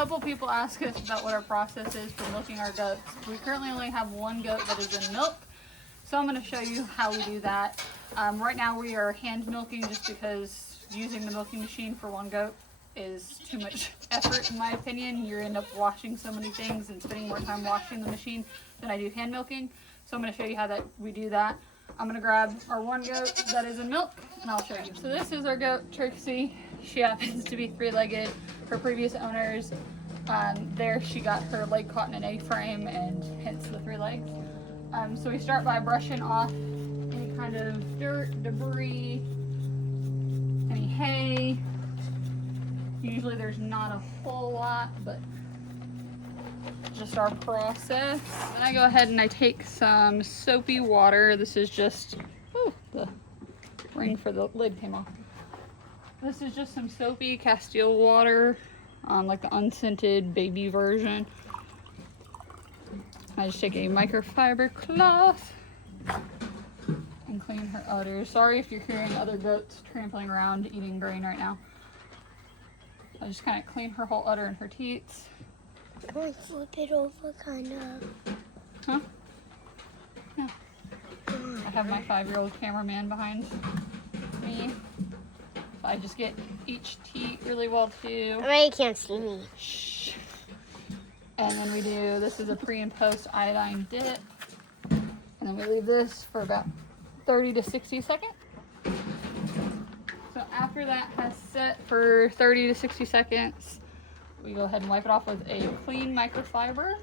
couple people ask us about what our process is for milking our goats. We currently only have one goat that is in milk, so I'm going to show you how we do that. Right now we are hand milking just because using the milking machine for one goat is too much effort in my opinion. You end up washing so many things and spending more time washing the machine than I do hand milking. So I'm going to show you how we do that. I'm going to grab our one goat that is in milk and I'll show you. So this is our goat, Trixie. She happens to be three-legged. Her previous owners, there she got her leg caught in an A-frame and hence the three legs. So we start by brushing off any kind of dirt, debris, any hay. Usually there's not a whole lot, but just our process. Then I go ahead and I take some soapy water. This is just, the ring for the lid came off. This is just some soapy Castile water, like the unscented baby version. I just take a microfiber cloth and clean her udder. Sorry if you're hearing other goats trampling around eating grain right now. I just kind of clean her whole udder and her teats. Can I flip it over, kind of? Huh? Yeah. I have my 5-year-old cameraman behind me. So I just get each teat really well too. I bet you can't see me. Shh. And then we do, this is a pre and post iodine dip. And then we leave this for about 30 to 60 seconds. So after that has set for 30 to 60 seconds, we go ahead and wipe it off with a clean microfiber.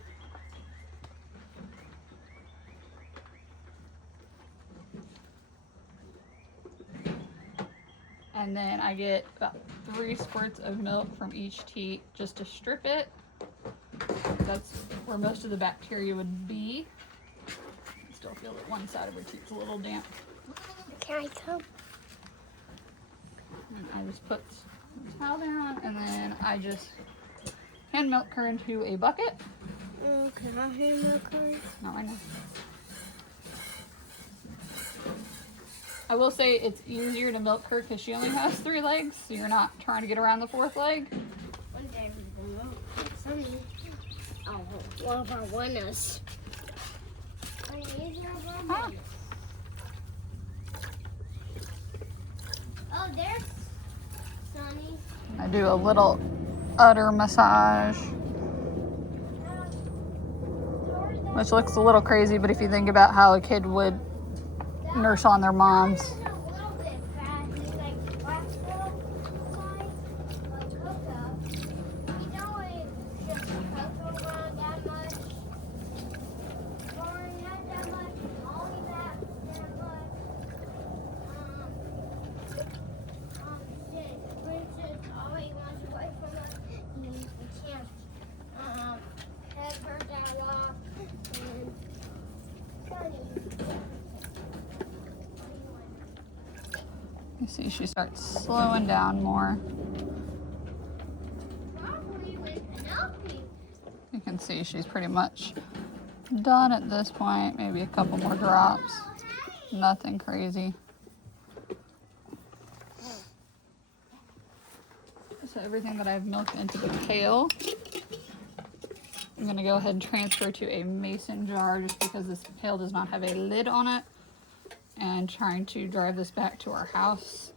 And then I get about 3 squirts of milk from each teat just to strip it. That's where most of the bacteria would be. I still feel that one side of her teat's a little damp. Can I come? And I just put the towel down and then I just hand milk her into a bucket. Can I hand milk her? No, I know. I will say it's easier to milk her because she only has 3 legs, so you're not trying to get around the 4th leg. One day we will milk Sunny. Oh, one of our winners. Huh? Oh, there's Sunny. I do a little udder massage, which looks a little crazy, but if you think about how a kid would nurse on their moms. You see she starts slowing down more. You can see she's pretty much done at this point. Maybe a couple more drops. Nothing crazy. So everything that I've milked into the pail, I'm going to go ahead and transfer to a mason jar just because this pail does not have a lid on it. And trying to drive this back to our house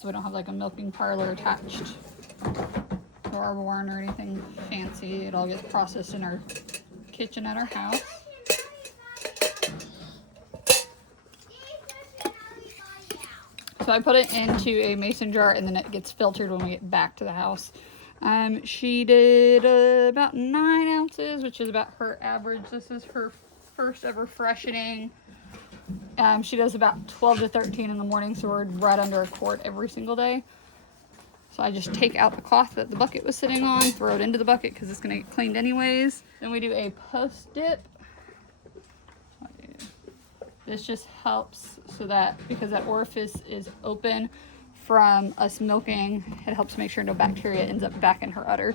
so we don't have like a milking parlor attached to our barn or anything fancy. It all gets processed in our kitchen at our house. So I put it into a mason jar and then it gets filtered when we get back to the house. She did about 9 ounces, which is about her average. This is her first ever freshening. She does about 12 to 13 in the morning, so we're right under a quart every single day. So I just take out the cloth that the bucket was sitting on, throw it into the bucket because it's going to get cleaned anyways. Then we do a post dip. This just helps so that, because that orifice is open from us milking, it helps make sure no bacteria ends up back in her udder.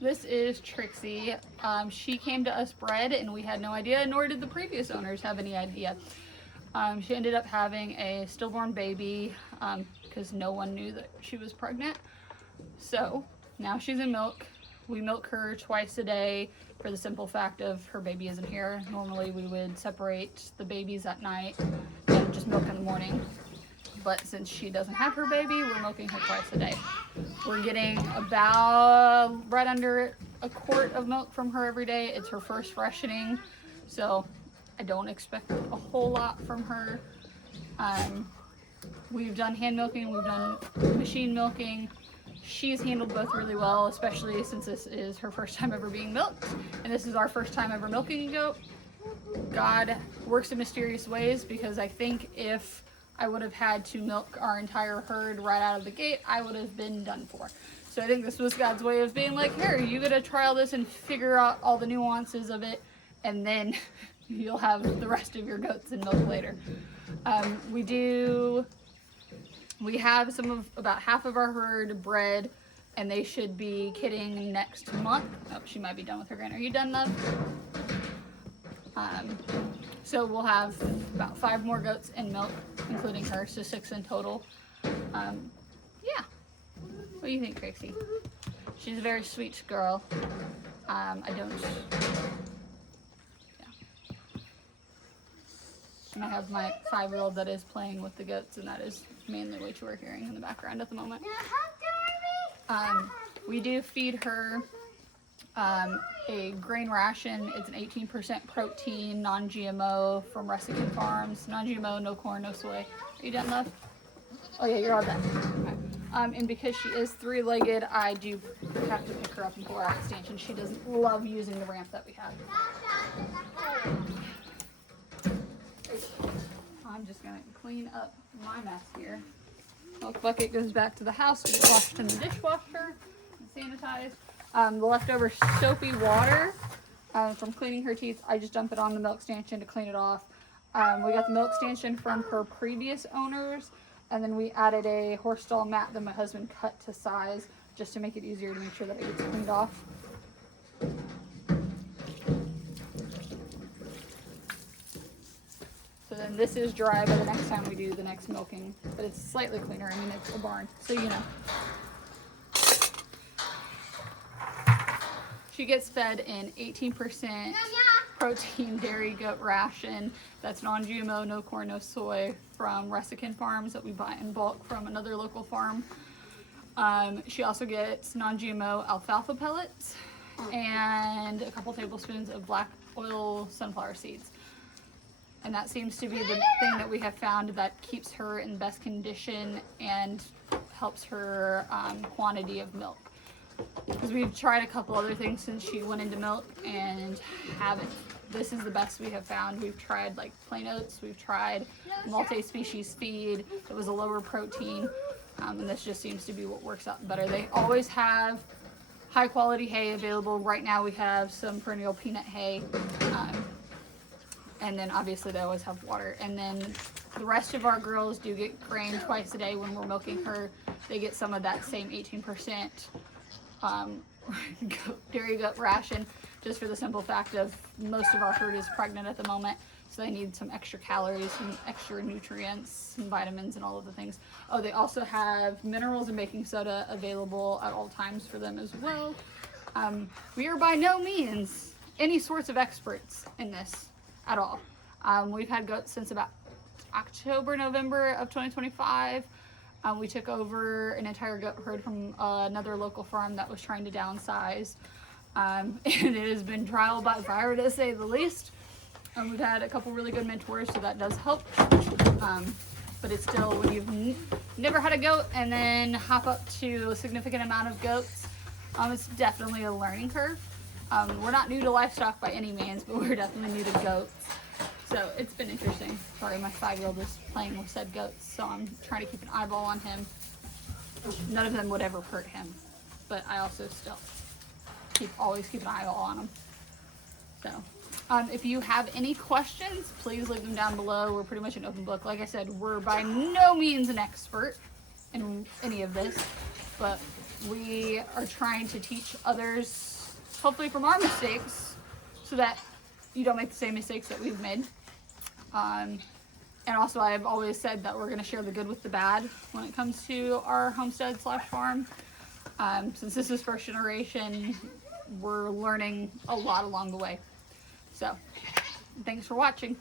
This is Trixie. She came to us bred and we had no idea, nor did the previous owners have any idea. She ended up having a stillborn baby because no one knew that she was pregnant. So now she's in milk. We milk her twice a day for the simple fact of her baby isn't here. Normally we would separate the babies at night and just milk in the morning. But since she doesn't have her baby, we're milking her twice a day. We're getting about right under a quart of milk from her every day. It's her first freshening, so I don't expect a whole lot from her. We've done hand milking, we've done machine milking. She's handled both really well, especially since this is her first time ever being milked, and this is our first time ever milking a goat. God works in mysterious ways, because I think if I would have had to milk our entire herd right out of the gate, I would have been done for. So I think this was God's way of being like, here, you gotta try all this and figure out all the nuances of it, and then you'll have the rest of your goats and milk later. We have about half of our herd bred, and they should be kidding next month. Oh, she might be done with her grain. Are you done, love? So we'll have about 5 more goats in milk, including her, so 6 in total. Yeah. What do you think, Gracie? She's a very sweet girl. And I have my 5-year-old that is playing with the goats, and that is mainly what you are hearing in the background at the moment. We do feed her a grain ration. It's an 18% protein, non-GMO from Resican Farms. Non-GMO, no corn, no soy. Are you done, love? Oh yeah, you're all done. Okay. And because she is 3-legged, I do have to pick her up and pull her out of the stanchion. She doesn't love using the ramp that we have. I'm just gonna clean up my mess here. Milk bucket goes back to the house to get washed in the dishwasher and sanitized. The leftover soapy water from cleaning her teeth, I just dump it on the milk stanchion to clean it off. We got the milk stanchion from her previous owners, and then we added a horse stall mat that my husband cut to size just to make it easier to make sure that it gets cleaned off. So then this is dry by the next time we do the next milking, but it's slightly cleaner. I mean, it's a barn, so you know. She gets fed an 18% protein dairy goat ration that's non-GMO, no corn, no soy from Resican Farms that we buy in bulk from another local farm. She also gets non-GMO alfalfa pellets and a couple tablespoons of black oil sunflower seeds. And that seems to be the thing that we have found that keeps her in best condition and helps her quantity of milk. Because we've tried a couple other things since she went into milk and haven't. This is the best we have found. We've tried like plain oats, we've tried multi-species feed that was a lower protein, and this just seems to be what works out better. They always have high quality hay available. Right now we have some perennial peanut hay, and then obviously they always have water. And then the rest of our girls do get grain twice a day when we're milking her. They get some of that same 18% dairy goat ration, just for the simple fact of most of our herd is pregnant at the moment, so they need some extra calories, some extra nutrients, some vitamins, and all of the things. Oh, they also have minerals and baking soda available at all times for them as well. We are by no means any sorts of experts in this at all. We've had goats since about October, November of 2025. We took over an entire goat herd from another local farm that was trying to downsize. And it has been trial by fire, to say the least. We've had a couple really good mentors, so that does help. But it's still, when you've never had a goat and then hop up to a significant amount of goats, it's definitely a learning curve. We're not new to livestock by any means, but we're definitely new to goats. So it's been interesting. Sorry, my 5-year-old is playing with said goats, so I'm trying to keep an eyeball on him. None of them would ever hurt him, but I also still always keep an eyeball on him. So if you have any questions, please leave them down below. We're pretty much an open book. Like I said, we're by no means an expert in any of this, but we are trying to teach others, hopefully from our mistakes, so that you don't make the same mistakes that we've made. And also, I've always said that we're going to share the good with the bad when it comes to our homestead / farm. Since this is first generation, we're learning a lot along the way. So, thanks for watching.